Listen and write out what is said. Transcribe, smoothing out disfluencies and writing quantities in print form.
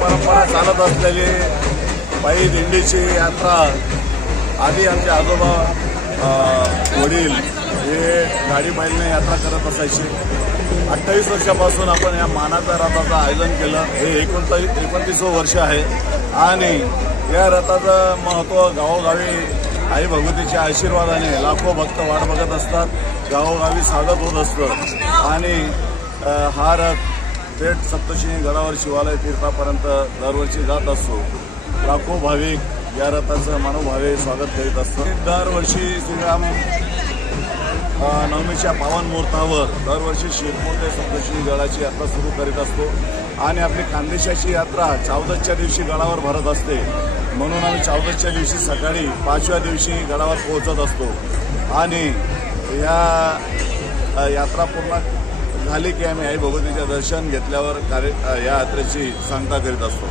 परंपरा चालत असलेली पायी दिंडीची यात्रा आधी आमचे आजोबा वडील हे गाडी बैलने यात्रा करत असायचे। 28 वर्षापासून आपण या मानाच्या रथाचं आयोजन केलं। हे 29 वर्ष आहे आणि या रथाचं महत्त्व गावोगावी आई भगवतीच्या आशीर्वादाने लाखो भक्त वाट बघत असतात, गावोगावी स्वागत होत असतं आणि हा रथ थेट सप्तशृंगी गडावर शिवालय तीर्थापर्यंत दरवर्षी जात असतो। लाखो भाविक या रथाचं मनोभावे स्वागत करीत असतात। दरवर्षी श्रीराम नवमीच्या पावन मुहूर्तावर दरवर्षी शिरपूर ते सप्तशृंगी गडाची यात्रा सुरू करीत असतो आणि आपली खानदेशाची यात्रा 14च्या दिवशी गडावर भरत असते। म्हणून आम्ही 14च्या दिवशी सकाळी 5व्या दिवशी गडावर पोहोचत असतो आणि या यात्रा पूर्ण झाली की आम्ही आई भगवतीचे दर्शन घेतल्यावर या यात्रेची सांगता करीत असतो।